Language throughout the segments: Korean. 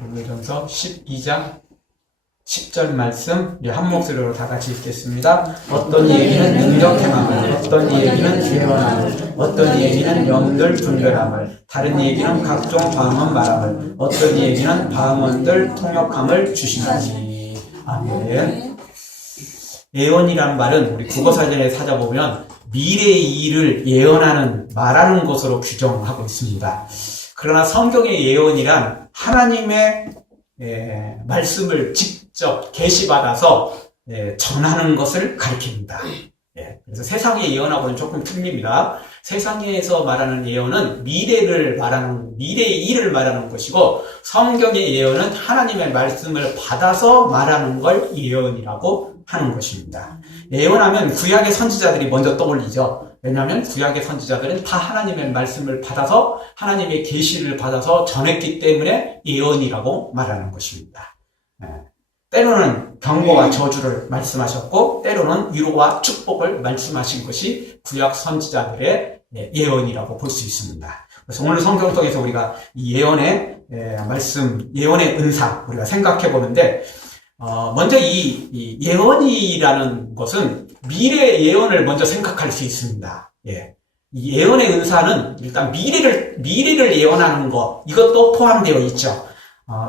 고린도전서 12장 10절 말씀 한 목소리로 다 같이 읽겠습니다. 어떤 얘기는 능력 행함을, 어떤 얘기는 예언함을, 어떤 얘기는 영들 분별함을, 다른 얘기는 각종 방언 말함을, 어떤 얘기는 방언들 통역함을 주시나니. 아멘. 예언이란 말은 우리 국어사전에 찾아보면 미래의 일을 예언하는, 말하는 것으로 규정하고 있습니다. 그러나 성경의 예언이란 하나님의 말씀을 직접 계시받아서 전하는 것을 가리킵니다. 그래서 세상의 예언하고는 조금 틀립니다. 세상에서 말하는 예언은 미래를 말하는, 미래의 일을 말하는 것이고, 성경의 예언은 하나님의 말씀을 받아서 말하는 걸 예언이라고 하는 것입니다. 예언하면 구약의 선지자들이 먼저 떠올리죠. 왜냐하면 구약의 선지자들은 다 하나님의 말씀을 받아서, 하나님의 계시를 받아서 전했기 때문에 예언이라고 말하는 것입니다. 때로는 경고와 저주를 말씀하셨고, 때로는 위로와 축복을 말씀하신 것이 구약 선지자들의 예언이라고 볼 수 있습니다. 그래서 오늘 성경 속에서 우리가 이 예언의 말씀, 예언의 은사 우리가 생각해 보는데, 먼저 이 예언이라는 것은 미래의 예언을 먼저 생각할 수 있습니다. 이 예언의 은사는 일단 미래를 예언하는 것, 이것도 포함되어 있죠.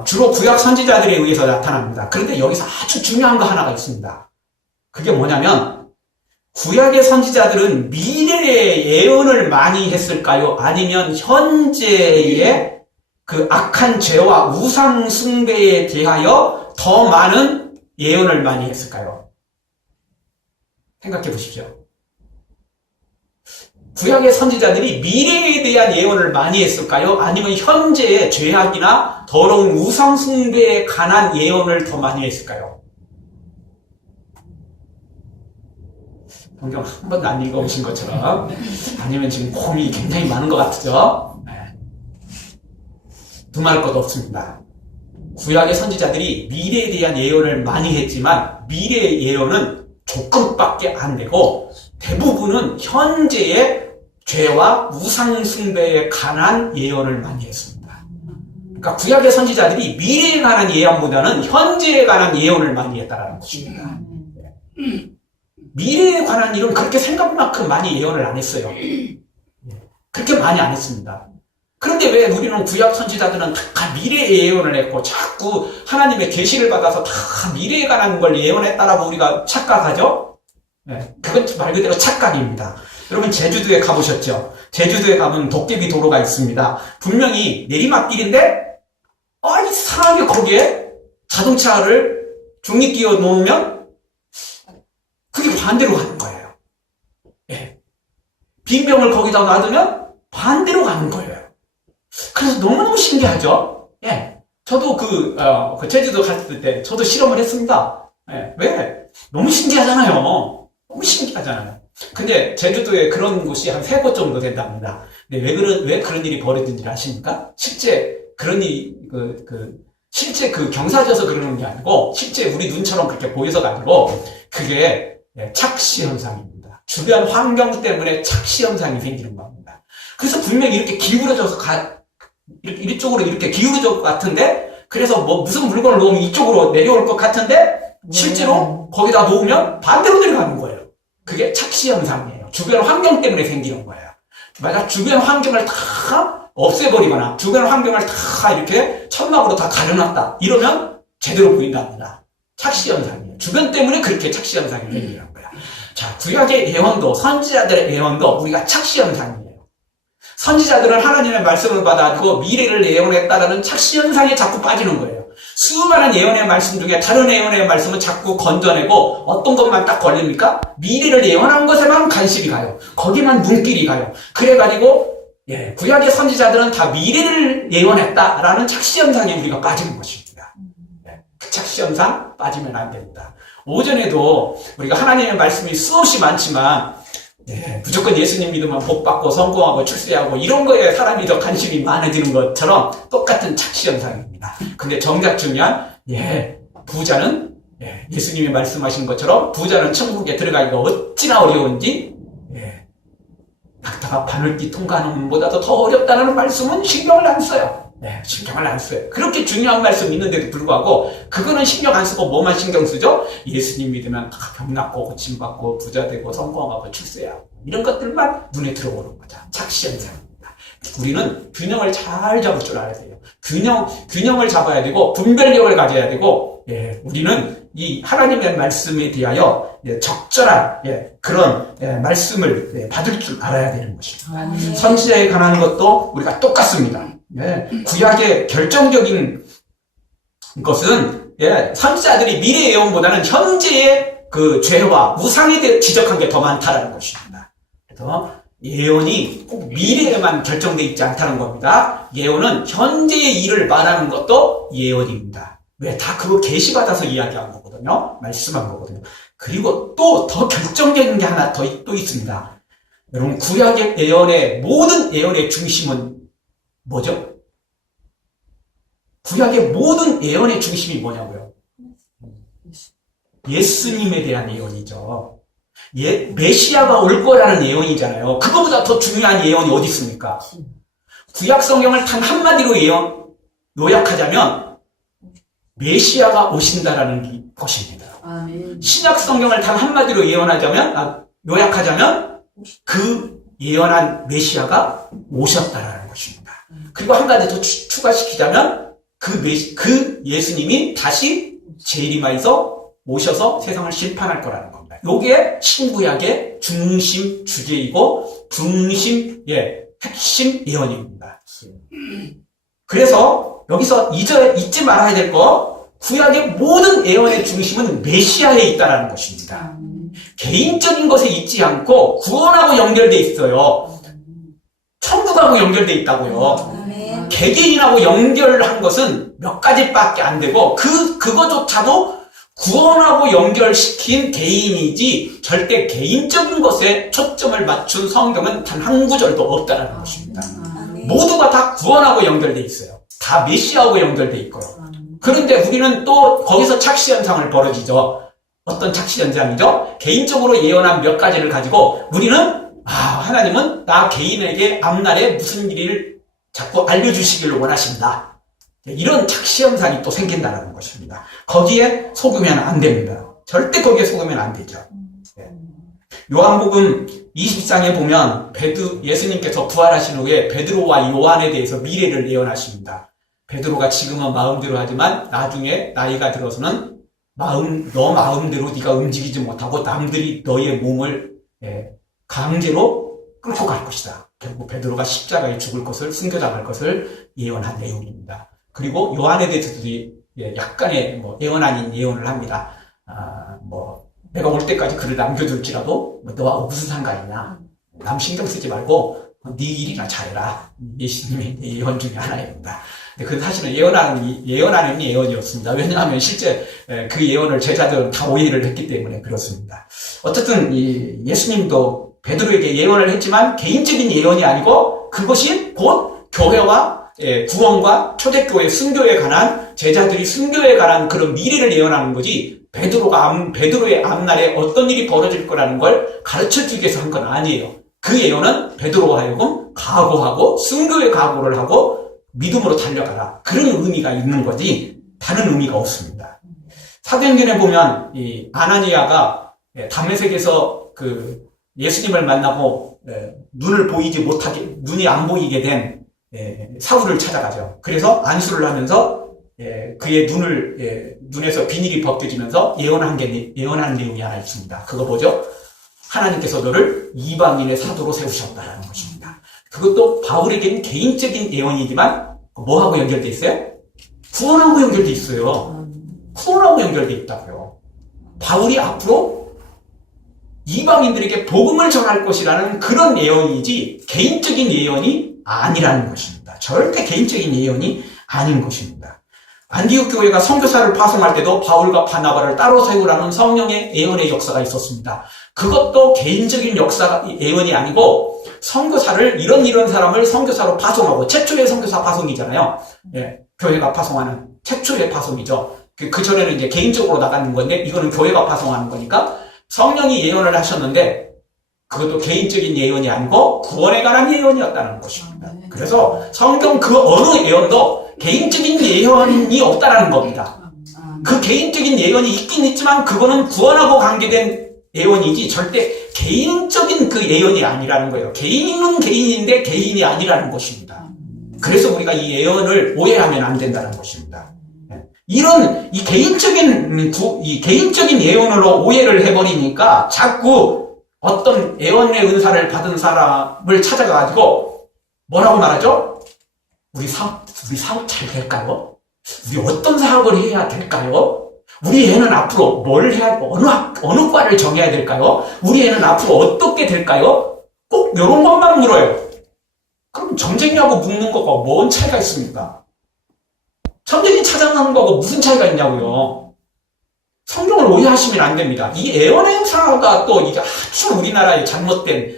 주로 구약 선지자들에 의해서 나타납니다. 그런데 여기서 아주 중요한 거 하나가 있습니다. 그게 뭐냐면, 구약의 선지자들은 미래의 예언을 많이 했을까요? 아니면 현재의 그 악한 죄와 우상 숭배에 대하여 더 많은 예언을 많이 했을까요? 생각해 보십시오. 구약의 선지자들이 미래에 대한 예언을 많이 했을까요? 아니면 현재의 죄악이나 더러운 우상 숭배에 관한 예언을 더 많이 했을까요? 성경 한 번도 안 읽어보신 것처럼, 아니면 지금 고민이 굉장히 많은 것 같죠? 두말할 것도 없습니다. 구약의 선지자들이 미래에 대한 예언을 많이 했지만 미래의 예언은 조금밖에 안 되고, 대부분은 현재의 죄와 우상 숭배에 관한 예언을 많이 했습니다. 그러니까 구약의 선지자들이 미래에 관한 예언보다는 현재에 관한 예언을 많이 했다는 것입니다. 미래에 관한 일은 그렇게 생각만큼 많이 예언을 안 했어요. 그렇게 많이 안 했습니다. 그런데 왜 우리는 구약 선지자들은 다 미래의 예언을 했고, 자꾸 하나님의 계시를 받아서 다 미래에 관한 걸 예언했다라고 우리가 착각하죠? 그건 말 그대로 착각입니다. 여러분 제주도에 가보셨죠? 제주도에 가면 도깨비 도로가 있습니다. 분명히 내리막길인데 이상하게 거기에 자동차를 중립기어 놓으면 그게 반대로 가는 거예요. 빈병을 거기다 놔두면 반대로 가는 거예요. 그래서 너무너무 신기하죠? 저도 그 제주도 갔을 때 저도 실험을 했습니다. 왜? 너무 신기하잖아요. 너무 신기하잖아요. 근데 제주도에 그런 곳이 한 3곳 정도 된답니다. 근데 왜 그런 일이 벌어진지 아십니까? 실제 그런 일이, 실제 경사져서 그러는 게 아니고, 실제 우리 눈처럼 그렇게 보여서 가지고, 그게 착시 현상입니다. 주변 환경 때문에 착시 현상이 생기는 겁니다. 그래서 분명히 이렇게 기울어져서 이쪽으로 이렇게 기울어질 것 같은데, 그래서 무슨 물건을 놓으면 이쪽으로 내려올 것 같은데, 실제로 거기다 놓으면 반대로 내려가는 거예요. 그게 착시 현상이에요. 주변 환경 때문에 생기는 거예요. 만약 주변 환경을 다 없애버리거나, 주변 환경을 다 이렇게 천막으로 다 가려놨다, 이러면 제대로 보인답니다. 착시 현상이에요. 주변 때문에 그렇게 착시 현상이 생기는 거예요. 자, 구약의 예언도, 선지자들의 예언도 우리가 착시 현상이에요. 선지자들은 하나님의 말씀을 받아가지고 미래를 예언했다라는 착시 현상에 자꾸 빠지는 거예요. 수많은 예언의 말씀 중에 다른 예언의 말씀은 자꾸 건져내고, 어떤 것만 딱 걸립니까? 미래를 예언한 것에만 관심이 가요. 거기만 눈길이 가요. 그래가지고 구약의 선지자들은 다 미래를 예언했다라는 착시 현상에 우리가 빠지는 것입니다. 그 착시 현상 빠지면 안 됩니다. 오전에도 우리가 하나님의 말씀이 수없이 많지만, 무조건 예수님 믿으면 복 받고 성공하고 출세하고 이런 거에 사람이 더 관심이 많아지는 것처럼 똑같은 착시 현상입니다. 근데 정작 중요한, 부자는, 예수님이 말씀하신 것처럼 부자는 천국에 들어가기가 어찌나 어려운지, 낙타가 바늘기 통과하는 것보다도 더 어렵다는 말씀은 신경을 안 써요. 네, 신경을 안 써요. 그렇게 중요한 말씀 있는데도 불구하고 그거는 신경 안 쓰고 뭐만 신경 쓰죠? 예수님 믿으면 병 낫고 고침받고 부자 되고 성공하고 출세하고 이런 것들만 눈에 들어오는 거죠. 착시현상입니다. 우리는 균형을 잘 잡을 줄 알아야 돼요. 균형을 잡아야 되고 분별력을 가져야 되고, 예, 우리는 이 하나님의 말씀에 대하여 적절한 그런 말씀을 받을 줄 알아야 되는 것입니다. 선지자에 관한 것도 우리가 똑같습니다. 구약의 결정적인 것은 선지자들이 미래 예언보다는 현재의 그 죄와 우상에 대해 지적한 게 더 많다라는 것입니다. 그래서 예언이 꼭 미래에만 결정되어 있지 않다는 겁니다. 예언은 현재의 일을 말하는 것도 예언입니다. 왜? 다 그거 계시받아서 이야기한 거거든요. 말씀한 거거든요. 그리고 또 더 결정적인 게 하나 또 있습니다. 여러분, 구약의 예언의 모든 예언의 중심은 뭐죠? 구약의 모든 예언의 중심이 뭐냐고요? 예수님에 대한 예언이죠. 메시아가 올 거라는 예언이잖아요. 그거보다 더 중요한 예언이 어디 있습니까? 구약 성경을 단 한마디로 요약하자면 메시아가 오신다라는 것입니다. 아멘. 신약 성경을 단 한마디로 요약하자면 그 예언한 메시아가 오셨다라는 것입니다. 그리고 한 가지 더 추가시키자면 그 예수님이 다시 재림하여서 오셔서 세상을 심판할 거라는 겁니다. 요게 신구약의 중심 주제이고 핵심 예언입니다. 그래서 여기서 잊지 말아야 될 거, 구약의 모든 예언의 중심은 메시아에 있다는 것입니다. 개인적인 것에 있지 않고 구원하고 연결돼 있어요. 천국하고 연결돼 있다고요. 개개인하고 연결한 것은 몇 가지밖에 안 되고 그거조차도 구원하고 연결시킨 개인이지 절대 개인적인 것에 초점을 맞춘 성경은 단 한 구절도 없다는 것입니다. 모두가 다 구원하고 연결돼 있어요. 다 메시아하고 연결돼 있고요. 그런데 우리는 또 거기서 착시현상을 벌어지죠. 어떤 착시현상이죠? 개인적으로 예언한 몇 가지를 가지고 우리는 하나님은 나 개인에게 앞날에 무슨 일을 자꾸 알려주시기를 원하신다. 이런 착시현상이 또 생긴다는 것입니다. 거기에 속으면 안 됩니다. 절대 거기에 속으면 안 되죠. 요한복음 20장에 보면 예수님께서 부활하신 후에 베드로와 요한에 대해서 미래를 예언하십니다. 베드로가 지금은 마음대로 하지만 나중에 나이가 들어서는 너 마음대로 네가 움직이지 못하고 남들이 너의 몸을 강제로 끌고 갈 것이다. 결국 베드로가 십자가에 죽을 것을 순교당할 것을 예언한 내용입니다. 그리고 요한에 대해서도 약간의 예언 아닌 예언을 합니다. 내가 올 때까지 그를 남겨둘지라도 너와 무슨 상관이냐. 남 신경 쓰지 말고 네 일이나 잘해라. 예수님의 예언 중에 하나입니다. 근데 그 사실은 예언하는 예언이었습니다. 왜냐하면 실제 그 예언을 제자들은 다 오해를 했기 때문에 그렇습니다. 어쨌든 예수님도 베드로에게 예언을 했지만 개인적인 예언이 아니고 그것이 곧 교회와 구원과 초대교회 순교에 관한 제자들이 순교에 관한 그런 미래를 예언하는 거지 베드로의 앞날에 어떤 일이 벌어질 거라는 걸 가르쳐주기 위해서 한 건 아니에요. 그 예언은 베드로와 하여금 각오하고 순교의 각오를 하고 믿음으로 달려가라. 그런 의미가 있는 거지 다른 의미가 없습니다. 사도행전에 보면 이 아나니아가 다메섹에서 그 예수님을 만나고 눈이 안 보이게 된 사울을 찾아가죠. 그래서 안수를 하면서 그의 눈에서 비닐이 벗겨지면서 예언한 내용이 하나 있습니다. 그거 뭐죠? 하나님께서 너를 이방인의 사도로 세우셨다라는 것입니다. 그것도 바울에게는 개인적인 예언이지만 뭐하고 연결돼 있어요? 구원하고 연결돼 있어요. 구원하고 연결돼 있다고요. 바울이 앞으로 이방인들에게 복음을 전할 것이라는 그런 예언이지 개인적인 예언이 아니라는 것입니다. 절대 개인적인 예언이 아닌 것입니다. 안디옥 교회가 선교사를 파송할 때도 바울과 바나바를 따로 세우라는 성령의 예언의 역사가 있었습니다. 그것도 개인적인 예언이 아니고 선교사를 이런 사람을 선교사로 파송하고 최초의 선교사 파송이잖아요. 교회가 파송하는 최초의 파송이죠. 그 전에는 이제 개인적으로 나가는 건데 이거는 교회가 파송하는 거니까 성령이 예언을 하셨는데 그것도 개인적인 예언이 아니고 구원에 관한 예언이었다는 것입니다. 그래서 성경 그 어느 예언도 개인적인 예언이 없다는 겁니다. 그 개인적인 예언이 있긴 있지만 그거는 구원하고 관계된 예언이지 절대 개인적인 그 예언이 아니라는 거예요. 개인은 개인인데 개인이 아니라는 것입니다. 그래서 우리가 이 예언을 오해하면 안 된다는 것입니다. 이런 이 개인적인 예언으로 오해를 해버리니까 자꾸 어떤 예언의 은사를 받은 사람을 찾아가가지고 뭐라고 말하죠? 우리 사업 잘 될까요? 우리 어떤 사업을 해야 될까요? 우리 애는 앞으로 뭘 해야, 어느 과를 정해야 될까요? 우리 애는 앞으로 어떻게 될까요? 꼭 이런 것만 물어요. 그럼 점쟁이하고 묻는 거가 뭔 차이가 있습니까? 점쟁이 찾아가는 거하고 무슨 차이가 있냐고요. 성경을 오해하시면 안 됩니다. 이 예언의 은사가 또 이게 아주 우리나라에 잘못된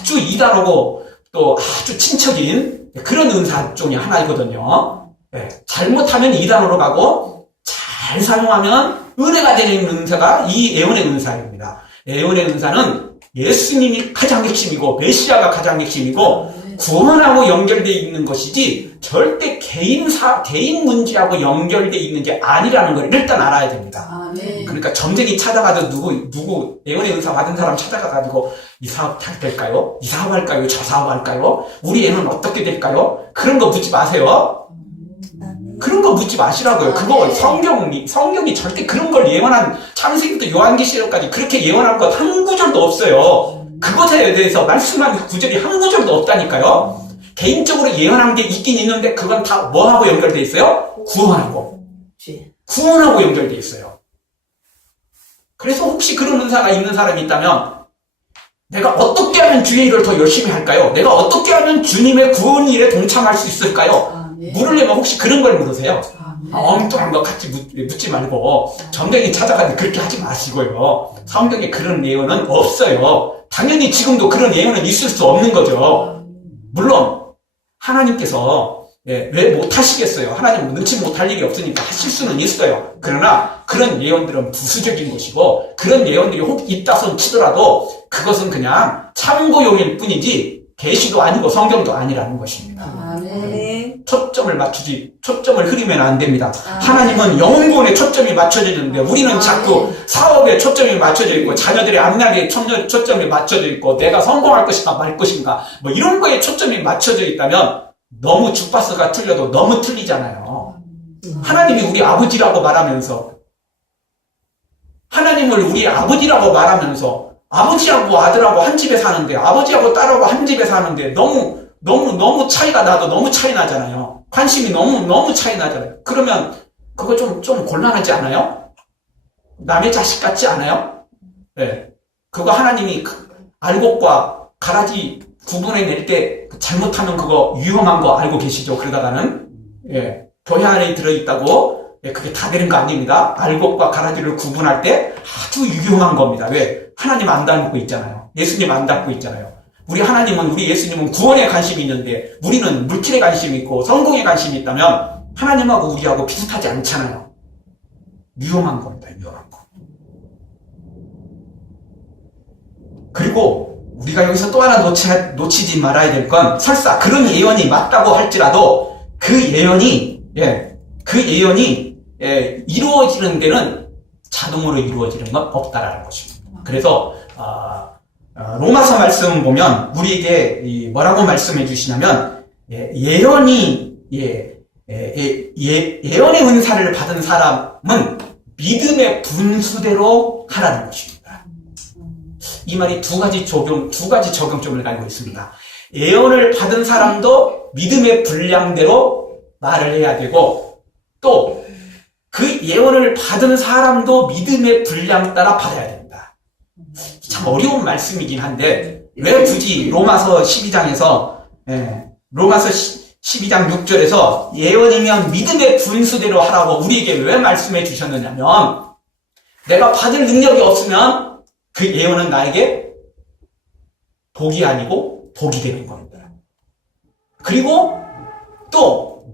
아주 이단하고 또 아주 친척인 그런 은사 중에 하나이거든요. 네, 잘못하면 이단으로 가고 잘 사용하면 은혜가 되는 은사가 이 예언의 은사입니다. 예언의 은사는 예수님이 가장 핵심이고 메시아가 가장 핵심이고 구원하고 연결되어 있는 것이지 절대 개인 문제하고 연결되어 있는 게 아니라는 걸 일단 알아야 됩니다. 그러니까 점쟁이 찾아가도 누구 예언의 은사 받은 사람 찾아가가지고 이 사업 잘 될까요? 이 사업 할까요? 저 사업 할까요? 우리 애는 어떻게 될까요? 그런 거 묻지 마세요. 그런 거 묻지 마시라고요. 그거 성경이 절대 그런 걸 예언한 창세기부터 요한계시록까지 그렇게 예언한 것 한 구절도 없어요. 그것에 대해서 말씀한 구절이 한 구절도 없다니까요. 개인적으로 예언한 게 있긴 있는데 그건 다 뭐하고 연결돼 있어요? 구원하고 연결돼 있어요. 그래서 혹시 그런 은사가 있는 사람이 있다면 내가 어떻게 하면 주의 일을 더 열심히 할까요? 내가 어떻게 하면 주님의 구원 일에 동참할 수 있을까요? 물으려면 혹시 그런 걸 물으세요. 엉뚱한 거 같이 묻지 말고 점쟁이 찾아가는데 그렇게 하지 마시고요. 성경에 그런 예언은 없어요. 당연히 지금도 그런 예언은 있을 수 없는 거죠. 물론 하나님께서 왜 못하시겠어요? 하나님은 능치 못할 일이 없으니까 하실 수는 있어요. 그러나 그런 예언들은 부수적인 것이고 그런 예언들이 혹 있다손 치더라도 그것은 그냥 참고용일 뿐이지 계시도 아니고 성경도 아니라는 것입니다. 초점을 흐리면 안 됩니다. 하나님은 영혼구원에 초점이 맞춰져 있는데 우리는 자꾸 사업에 초점이 맞춰져 있고 자녀들의 앞날에 초점이 맞춰져 있고 내가 성공할 것인가 말 것인가 뭐 이런 거에 초점이 맞춰져 있다면 너무 주파수가 틀려도 너무 틀리잖아요. 하나님이 우리 아버지라고 말하면서 아버지하고 아들하고 한 집에 사는데 아버지하고 딸하고 한 집에 사는데 너무 차이가 나도 너무 차이 나잖아요. 관심이 너무 차이 나잖아요. 그러면 그거 좀 곤란하지 않아요? 남의 자식 같지 않아요? 네. 그거 하나님이 알곡과 가라지 구분해낼 때 잘못하면 그거 위험한 거 알고 계시죠? 그러다가는 교회 안에 들어있다고 그게 다 되는 거 아닙니다. 알곡과 가라지를 구분할 때 아주 위험한 겁니다. 왜? 하나님 안 닮고 있잖아요. 예수님 안 닮고 있잖아요. 우리 예수님은 구원에 관심이 있는데 우리는 물질에 관심이 있고 성공에 관심이 있다면 하나님하고 우리하고 비슷하지 않잖아요. 위험한 겁니다. 위험한 거. 그리고 우리가 여기서 또 하나 놓치지 말아야 될 건 설사 그런 예언이 맞다고 할지라도 그 예언이 이루어지는 데는 자동으로 이루어지는 건 없다라는 것입니다. 그래서 로마서 말씀 보면 우리에게 뭐라고 말씀해 주시냐면 예언의 은사를 받은 사람은 믿음의 분수대로 하라는 것입니다. 이 말이 두 가지 적용점을 가지고 있습니다. 예언을 받은 사람도 믿음의 분량대로 말을 해야 되고 또 그 예언을 받은 사람도 믿음의 분량 따라 받아야 됩니다. 참 어려운 말씀이긴 한데 왜 굳이 로마서 12장에서 6절에서 예언이면 믿음의 분수대로 하라고 우리에게 왜 말씀해 주셨느냐면 내가 받을 능력이 없으면 그 예언은 나에게 복이 아니고 독이 되는 겁니다. 그리고 또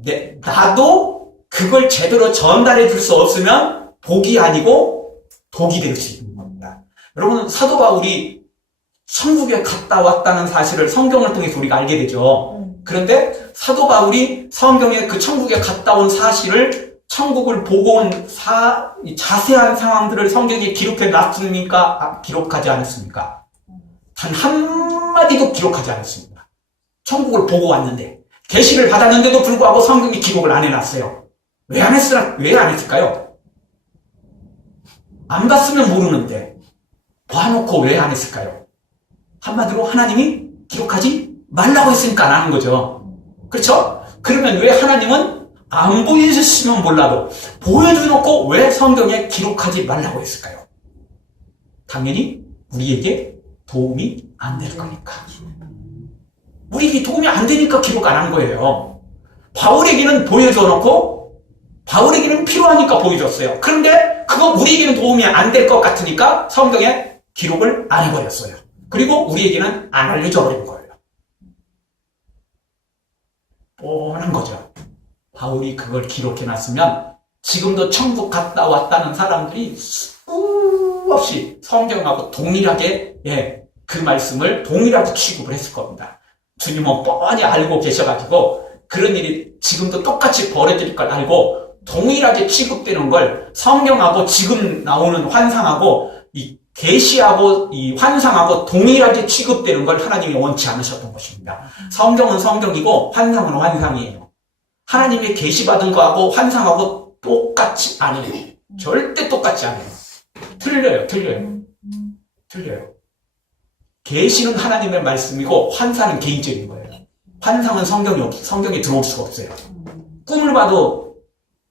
나도 그걸 제대로 전달해 줄 수 없으면 복이 아니고 독이 될 수 있는 겁니다. 여러분 사도 바울이 천국에 갔다 왔다는 사실을 성경을 통해서 우리가 알게 되죠. 그런데 사도 바울이 성경에 그 천국에 갔다 온 사실을 천국을 보고 온 자세한 상황들을 성경에 기록해 놨습니까? 기록하지 않았습니까? 단 한마디도 기록하지 않았습니다. 천국을 보고 왔는데, 계시를 받았는데도 불구하고 성경에 기록을 안 해놨어요. 왜 안 했을까요? 안 봤으면 모르는데, 봐놓고 왜 안 했을까요? 한마디로 하나님이 기록하지 말라고 했으니까 안 하는 거죠. 그렇죠? 그러면 왜 하나님은 안 보여줬으면 몰라도 보여줘놓고 왜 성경에 기록하지 말라고 했을까요? 당연히 우리에게 도움이 안 될 거니까. 우리에게 도움이 안 되니까 기록 안 한 거예요. 바울에게는 보여줘놓고 바울에게는 필요하니까 보여줬어요. 그런데 그거 우리에게는 도움이 안 될 것 같으니까 성경에 기록을 안 해버렸어요. 그리고 우리에게는 안 알려져 버린 거예요. 뻔한 거죠. 바울이 그걸 기록해놨으면 지금도 천국 갔다 왔다는 사람들이 수없이 성경하고 동일하게 그 말씀을 동일하게 취급을 했을 겁니다. 주님은 뻔히 알고 계셔가지고 그런 일이 지금도 똑같이 벌어질 걸 알고 동일하게 취급되는 걸 성경하고 지금 나오는 환상하고 이 계시하고 이 환상하고 동일하게 취급되는 걸 하나님이 원치 않으셨던 것입니다. 성경은 성경이고 환상은 환상이에요. 하나님의 계시받은 거하고 환상하고 똑같이 아니에요. 절대 똑같지 않아요. 틀려요. 계시는 하나님의 말씀이고 환상은 개인적인 거예요. 환상은 성경에 들어올 수가 없어요. 꿈을 봐도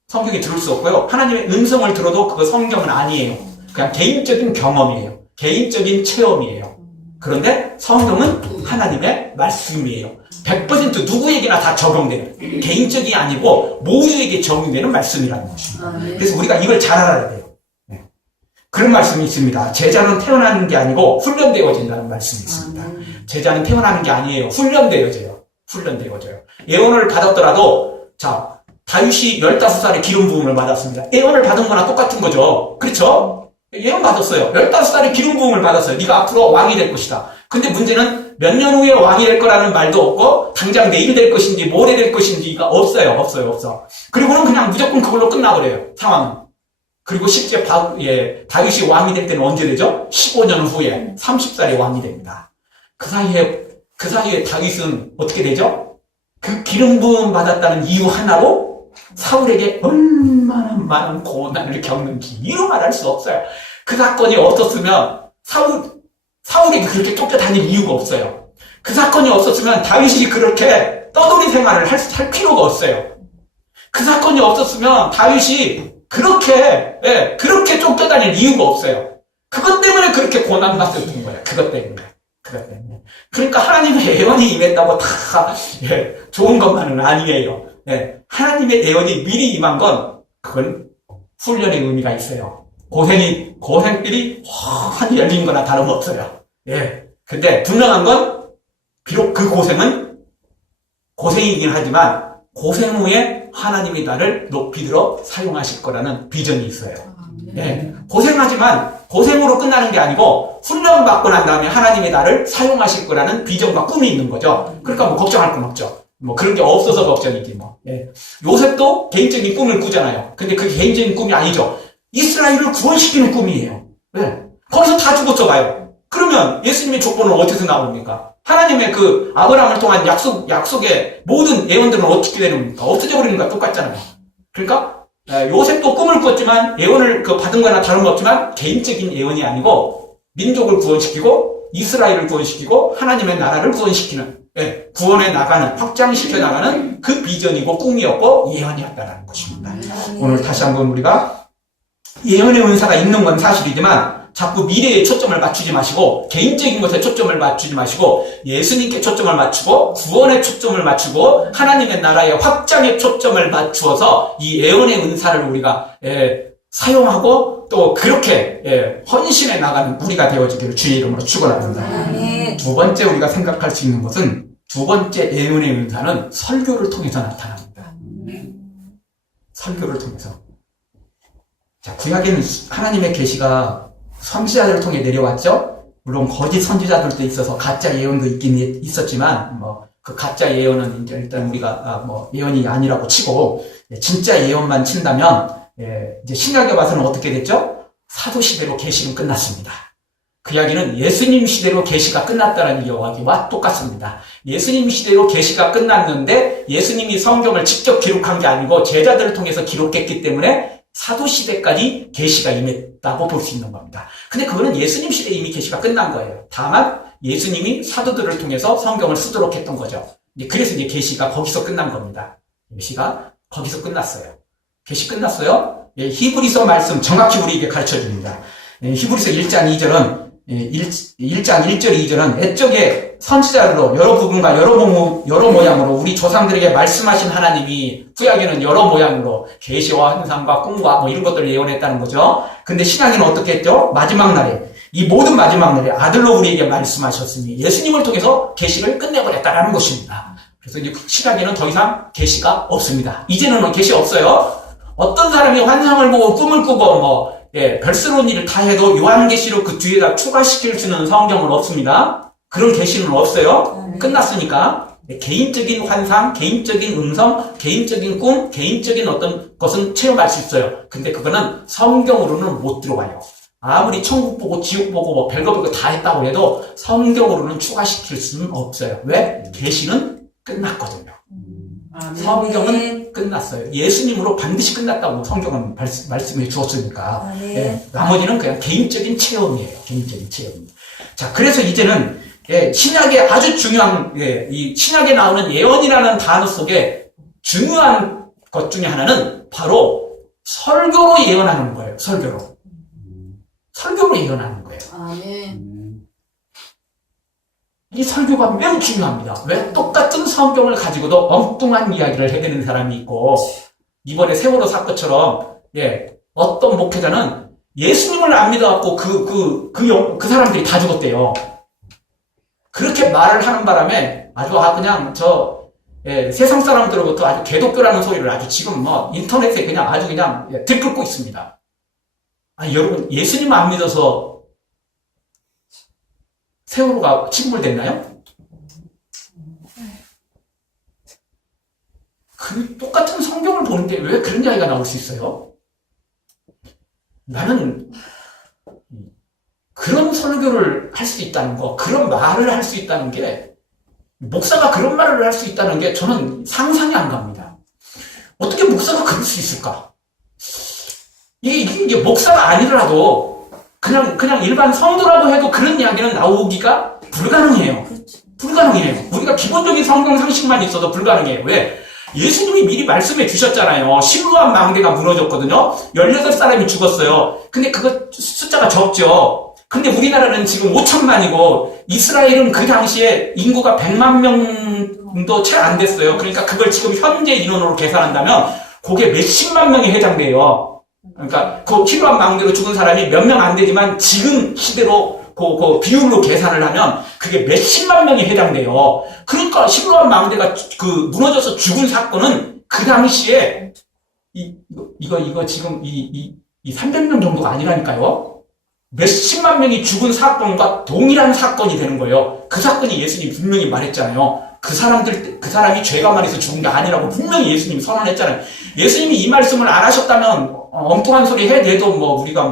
성경에 들어올 수 없고요. 하나님의 음성을 들어도 그거 성경은 아니에요. 그냥 개인적인 경험이에요. 개인적인 체험이에요. 그런데 성경은 하나님의 말씀이에요. 100% 누구에게나 다 적용되는, 개인적이 아니고 모두에게 적용되는 말씀이라는 것입니다. 그래서 우리가 이걸 잘 알아야 돼요. 그런 말씀이 있습니다. 제자는 태어나는 게 아니고 훈련되어진다는 말씀이 있습니다. 제자는 태어나는 게 아니에요. 훈련되어져요. 예언을 받았더라도, 자, 다윗이 15살에 기름 부음을 받았습니다. 예언을 받은 거나 똑같은 거죠. 그렇죠? 예언 받았어요. 15살에 기름 부음을 받았어요. 네가 앞으로 왕이 될 것이다. 근데 문제는 몇 년 후에 왕이 될 거라는 말도 없고 당장 내일 될 것인지 모레 될 것인지가 없어요. 그리고는 그냥 무조건 그걸로 끝나버려요. 상황은. 그리고 실제 다윗이 왕이 될 때는 언제 되죠? 15년 후에 30살에 왕이 됩니다. 그 사이에 다윗은 어떻게 되죠? 그 기름 부음 받았다는 이유 하나로 사울에게 얼마나 많은 고난을 겪는지 이루 말할 수 없어요. 그 사건이 없었으면 사울에게 그렇게 쫓겨다닐 이유가 없어요. 그 사건이 없었으면 다윗이 그렇게 떠돌이 생활을 할 필요가 없어요. 그 사건이 없었으면 다윗이 그렇게 쫓겨다닐 이유가 없어요. 그것 때문에 그렇게 고난받았던 거예요. 그것 때문에. 그러니까 하나님의 예언이 임했다고 다 좋은 것만은 아니에요. 하나님의 예언이 미리 임한 건 그건 훈련의 의미가 있어요. 고생길이 환히 열린 거나 다름없어요. 근데 분명한 건 비록 그 고생은 고생이긴 하지만 고생 후에 하나님이 나를 높이 들어 사용하실 거라는 비전이 있어요. 고생하지만 고생으로 끝나는 게 아니고 훈련받고 난 다음에 하나님이 나를 사용하실 거라는 비전과 꿈이 있는 거죠. 그러니까 걱정할 건 없죠. 그런 게 없어서 걱정이지 요셉도 개인적인 꿈을 꾸잖아요. 근데 그게 개인적인 꿈이 아니죠. 이스라엘을 구원시키는 꿈이에요. 거기서 다 죽었어 봐요. 그러면 예수님의 조건은 어디서 나옵니까? 하나님의 그 아브라함을 통한 약속의 모든 예언들은 어떻게 되는 겁니까? 없어져 버리는 거야. 똑같잖아요. 그러니까 요셉도 꿈을 꿨지만 예언을 받은 거나 다름없지만 개인적인 예언이 아니고 민족을 구원시키고 이스라엘을 구원시키고 하나님의 나라를 구원시키는 구원해 나가는, 확장시켜 나가는 그 비전이고 꿈이었고 예언이었다는 것입니다. 오늘 다시 한번 우리가 예언의 은사가 있는 건 사실이지만 자꾸 미래에 초점을 맞추지 마시고 개인적인 것에 초점을 맞추지 마시고 예수님께 초점을 맞추고 구원에 초점을 맞추고 하나님의 나라의 확장에 초점을 맞추어서 이 예언의 은사를 우리가 사용하고 또 그렇게 헌신해 나가는 우리가 되어지기를 주의 이름으로 축원합니다. 두 번째 우리가 생각할 수 있는 것은 두 번째 예언의 은사는 설교를 통해서 나타납니다. 설교를 통해서. 자, 구약에는 하나님의 계시가 선지자들을 통해 내려왔죠. 물론 거짓 선지자들도 있어서 가짜 예언도 있긴 있었지만 그 가짜 예언은 이제 일단 우리가 예언이 아니라고 치고 진짜 예언만 친다면 이제 신약에 와서는 어떻게 됐죠? 사도 시대로 계시는 끝났습니다. 그 이야기는 예수님 시대로 계시가 끝났다는 이야기와 똑같습니다. 예수님 시대로 계시가 끝났는데 예수님이 성경을 직접 기록한 게 아니고 제자들을 통해서 기록했기 때문에 사도 시대까지 계시가 임했다고 볼 수 있는 겁니다. 근데 그거는 예수님 시대에 이미 계시가 끝난 거예요. 다만 예수님이 사도들을 통해서 성경을 쓰도록 했던 거죠. 그래서 이제 계시가 거기서 끝난 겁니다. 계시가 거기서 끝났어요. 계시 끝났어요? 히브리서 말씀 정확히 우리에게 가르쳐 줍니다. 히브리서 1장 2절은 1장 1절 2절은 옛적에 선지자로 여러 부분과 여러 모양으로 우리 조상들에게 말씀하신 하나님이 구약에는 여러 모양으로 계시와 환상과 꿈과 이런 것들을 예언했다는 거죠. 근데 신약에는 어떻게 했죠? 마지막 날에 이 모든 마지막 날에 아들로 우리에게 말씀하셨으니 예수님을 통해서 계시를 끝내버렸다라는 것입니다. 그래서 이제 신약에는 더 이상 계시가 없습니다. 이제는 계시 없어요. 어떤 사람이 환상을 보고 꿈을 꾸고 별스러운 일을 다 해도 요한계시록 그 뒤에다 추가시킬 수는 성경은 없습니다. 그런 계시는 없어요. 끝났으니까. 개인적인 환상, 개인적인 음성, 개인적인 꿈, 개인적인 어떤 것은 체험할 수 있어요. 근데 그거는 성경으로는 못 들어와요. 아무리 천국 보고 지옥 보고 별거 다 했다고 해도 성경으로는 추가시킬 수는 없어요. 왜? 계시는 끝났거든요. 성경은 끝났어요. 예수님으로 반드시 끝났다고 성경은 말씀해 주었으니까. 나머지는 그냥 개인적인 체험이에요. 개인적인 체험. 자, 그래서 이제는 신약에 아주 중요한 이 신약에 나오는 예언이라는 단어 속에 중요한 것 중에 하나는 바로 설교로 예언하는 거예요. 설교로 예언하는 거예요. 아멘. 이 설교가 매우 중요합니다. 왜? 똑같은 성경을 가지고도 엉뚱한 이야기를 해대는 사람이 있고, 이번에 세월호 사건처럼, 어떤 목회자는 예수님을 안 믿어갖고 그 사람들이 다 죽었대요. 그렇게 말을 하는 바람에 아주 그냥 세상 사람들로부터 아주 개독교라는 소리를 아주 지금 인터넷에 아주 들끓고 있습니다. 아니, 여러분, 예수님 안 믿어서 세월호가 침몰됐나요? 그 똑같은 성경을 보는데 왜 그런 이야기가 나올 수 있어요? 나는 그런 설교를 할 수 있다는 거, 그런 말을 할 수 있다는 게, 목사가 그런 말을 할 수 있다는 게 저는 상상이 안 갑니다. 어떻게 목사가 그럴 수 있을까? 이게 목사가 아니더라도 그냥 일반 성도라고 해도 그런 이야기는 나오기가 불가능해요. 불가능해요. 우리가 기본적인 성경 상식만 있어도 불가능해요. 왜? 예수님이 미리 말씀해 주셨잖아요. 실로암 망대가 무너졌거든요. 18사람이 죽었어요. 근데 그거 숫자가 적죠. 근데 우리나라는 지금 5천만이고 이스라엘은 그 당시에 인구가 100만 명도 채 안 됐어요. 그러니까 그걸 지금 현재 인원으로 계산한다면 그게 몇십만 명이 해당돼요. 그러니까 그 실로암 망대로 죽은 사람이 몇 명 안 되지만 지금 시대로 그 비율로 계산을 하면 그게 몇십만 명이 해당돼요. 그러니까 실로암 망대가 무너져서 죽은 사건은 그 당시에 이거 지금 이 300명 정도가 아니라니까요. 몇십만 명이 죽은 사건과 동일한 사건이 되는 거예요. 그 사건이 예수님이 분명히 말했잖아요. 그 사람이 죄가 많아서 죽은 게 아니라고 분명히 예수님이 선언했잖아요. 예수님이 이 말씀을 안 하셨다면 엉뚱한 소리 해도 우리가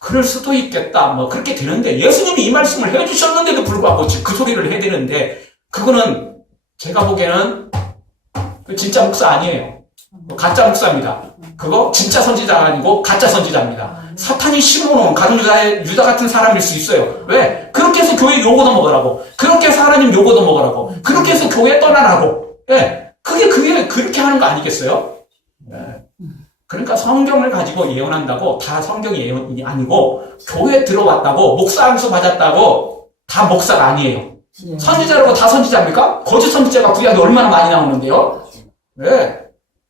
그럴 수도 있겠다 그렇게 되는데 예수님이 이 말씀을 해주셨는데도 불구하고 그 소리를 해야 되는데 그거는 제가 보기에는 진짜 목사 아니에요. 가짜 목사입니다. 그거 진짜 선지자가 아니고 가짜 선지자입니다. 사탄이 심어놓은 가룟유다 같은 사람일 수 있어요. 왜? 그렇게 해서 교회 요거도 먹으라고. 그렇게 해서 하나님 요거도 먹으라고. 그렇게 해서 교회 떠나라고. 그게 그렇게 하는 거 아니겠어요? 그러니까 성경을 가지고 예언한다고 다 성경이 예언이 아니고 교회 들어왔다고 목사 암수 받았다고 다 목사가 아니에요. 선지자라고 다 선지자입니까? 거짓 선지자가 구약에 얼마나 많이 나오는데요.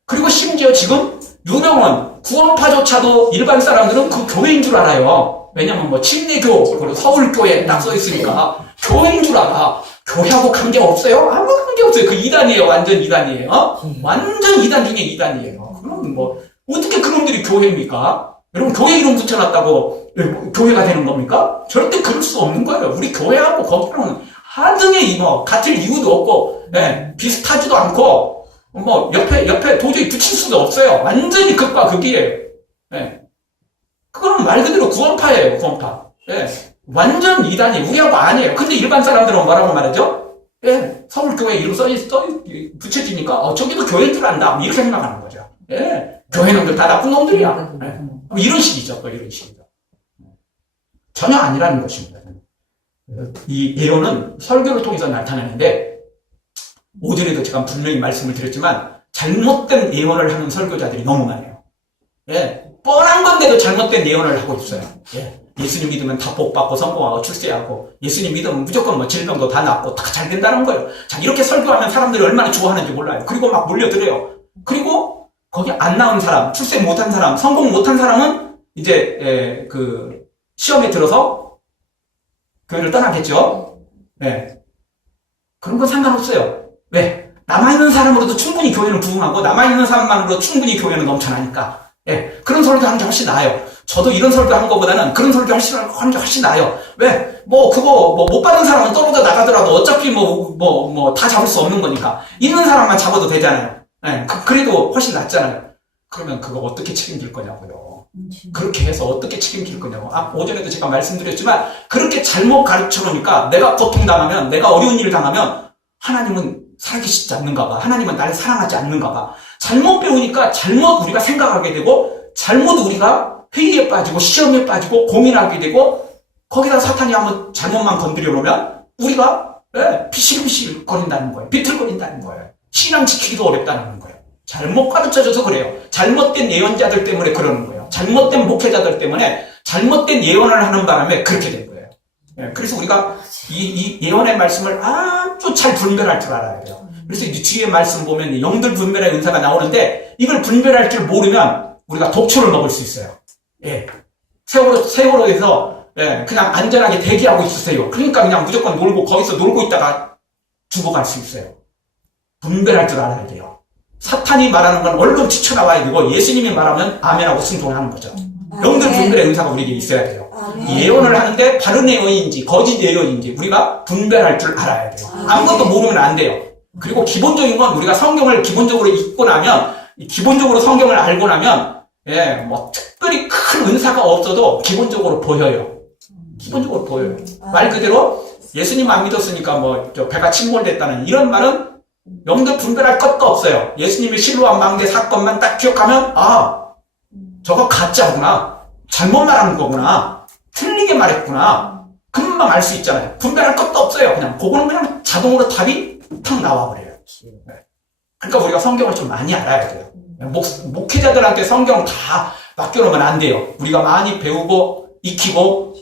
그리고 심지어 지금 유명한 구원파조차도 일반 사람들은 그 교회인 줄 알아요. 왜냐면 침례교 그리고 서울교회 딱 써있으니까 교회인 줄 알아. 교회하고 관계 없어요? 아무 관계 없어요. 그 이단이에요. 완전 이단이에요. 완전 이단 중에 이단이에요. 그럼 어떻게 그놈들이 교회입니까? 여러분, 교회 이름 붙여놨다고 교회가 되는 겁니까? 절대 그럴 수 없는 거예요. 우리 교회하고 거기는 하등의 같을 이유도 없고, 비슷하지도 않고, 옆에 도저히 붙일 수도 없어요. 완전히 극과 극이에요. 그거는 말 그대로 구원파예요, 구원파. 완전 이단이에요. 우리하고 아니에요. 근데 일반 사람들은 뭐라고 말하죠? 서울교회 이름 붙여지니까, 저기도 교회인 줄 안다. 이렇게 생각하는 거죠. 교회 놈들 다 나쁜 놈들이야. 이런 식이죠, 또 이런 식이죠. 전혀 아니라는 것입니다. 이 예언은 설교를 통해서 나타나는데, 오전에도 제가 분명히 말씀을 드렸지만, 잘못된 예언을 하는 설교자들이 너무 많아요. 뻔한 건데도 잘못된 예언을 하고 있어요. 예수님 믿으면 다 복받고 성공하고 출세하고, 예수님 믿으면 무조건 질병도 다 낫고 다 잘 된다는 거예요. 자, 이렇게 설교하면 사람들이 얼마나 좋아하는지 몰라요. 그리고 막 몰려들어요. 그리고 거기 안 나온 사람, 출세 못한 사람, 성공 못한 사람은 이제 시험에 들어서 교회를 떠나겠죠. 그런 건 상관없어요. 왜? 남아있는 사람으로도 충분히 교회는 부흥하고 남아있는 사람만으로도 충분히 교회는 넘쳐나니까. 그런 설교 하는 게 훨씬 나아요. 저도 이런 설교 하는 것보다는 그런 설교 하는 게 훨씬 나아요. 왜? 그거 못 받은 사람은 떨어져 나가더라도 어차피 다 잡을 수 없는 거니까. 있는 사람만 잡아도 되잖아요. 그래도 훨씬 낫잖아요. 그러면 그거 어떻게 책임질 거냐고요. 그렇게 해서 어떻게 책임질 거냐고. 오전에도 제가 말씀드렸지만, 그렇게 잘못 가르쳐 놓으니까 내가 고통당하면, 내가 어려운 일을 당하면, 하나님은 살아계시지 않는가 봐. 하나님은 나를 사랑하지 않는가 봐. 잘못 배우니까 잘못 우리가 생각하게 되고, 잘못 우리가 회의에 빠지고, 시험에 빠지고, 고민하게 되고, 거기다 사탄이 한번 잘못만 건드려 놓으면, 우리가, 비실비실 거린다는 거예요. 비틀거린다는 거예요. 신앙 지키기도 어렵다는 거예요. 잘못 가르쳐줘서 그래요. 잘못된 예언자들 때문에 그러는 거예요. 잘못된 목회자들 때문에 잘못된 예언을 하는 바람에 그렇게 된 거예요. 그래서 우리가 이 예언의 말씀을 아주 잘 분별할 줄 알아야 돼요. 그래서 이제 뒤에 말씀 보면 영들 분별의 은사가 나오는데, 이걸 분별할 줄 모르면 우리가 독초를 먹을 수 있어요. 세월호에서 그냥 안전하게 대기하고 있으세요. 그러니까 그냥 무조건 거기서 놀고 있다가 죽어갈 수 있어요. 분별할 줄 알아야 돼요. 사탄이 말하는 건 얼른 뛰쳐나와야 되고, 예수님이 말하면 아멘하고 순종하는 거죠. 영들 분별의 은사가 우리에게 있어야 돼요. 예언을 하는데 바른 예언인지 거짓 예언인지 우리가 분별할 줄 알아야 돼요. 아무것도 모르면 안 돼요. 그리고 기본적인 건 우리가 성경을 기본적으로 읽고 나면, 기본적으로 성경을 알고 나면, 특별히 큰 은사가 없어도 기본적으로 보여요. 기본적으로 보여요. 말 그대로 예수님 안 믿었으니까 배가 침몰됐다는 이런 말은 영들 분별할 것도 없어요. 예수님의 실로암 망대 사건만 딱 기억하면, 저거 가짜구나. 잘못 말하는 거구나. 틀리게 말했구나. 금방 알 수 있잖아요. 분별할 것도 없어요. 그거는 그냥 자동으로 답이 탁 나와버려요. 그러니까 우리가 성경을 좀 많이 알아야 돼요. 목회자들한테 성경 다 맡겨놓으면 안 돼요. 우리가 많이 배우고, 익히고,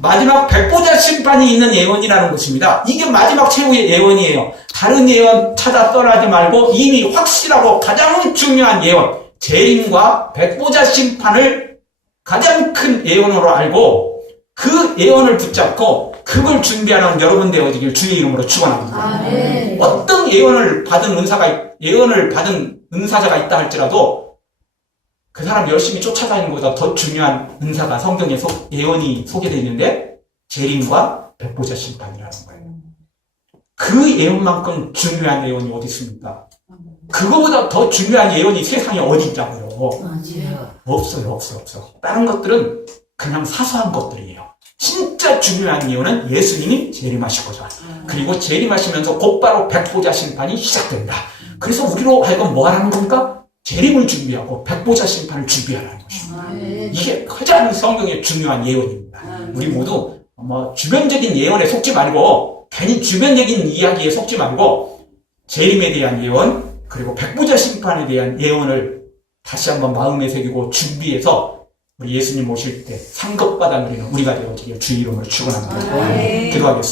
마지막 백보자 심판이 있는 예언이라는 것입니다. 이게 마지막 최후의 예언이에요. 다른 예언 찾아 떠나지 말고 이미 확실하고 가장 중요한 예언, 재림과 백보자 심판을 가장 큰 예언으로 알고 그 예언을 붙잡고 그걸 준비하는 여러분 되어지길 주의 이름으로 축원합니다. 어떤 예언을 받은 은사자가 있다 할지라도 그 사람 열심히 쫓아다니는 것보다 더 중요한 은사가 성경에 예언이 소개되어 있는데, 재림과 백보자 심판이라는 거예요. 그 예언만큼 중요한 예언이 어디 있습니까? 그거보다 더 중요한 예언이 세상에 어디 있다고요? 없어요. 다른 것들은 그냥 사소한 것들이에요. 진짜 중요한 예언은 예수님이 재림하시고자. 그리고 재림하시면서 곧바로 백보자 심판이 시작된다. 그래서 우리로 하여금 뭐 하라는 겁니까? 재림을 준비하고 백보자 심판을 준비하라는 것입니다. 이게 가장 성경의 중요한 예언입니다. 우리 모두 주변적인 예언에 속지 말고, 괜히 주변적인 이야기에 속지 말고, 재림에 대한 예언, 그리고 백보자 심판에 대한 예언을 다시 한번 마음에 새기고 준비해서 우리 예수님 오실 때 상급받아 누리는 우리가 되어지길 주의 이름으로 축원합니다. 기도하겠습니다.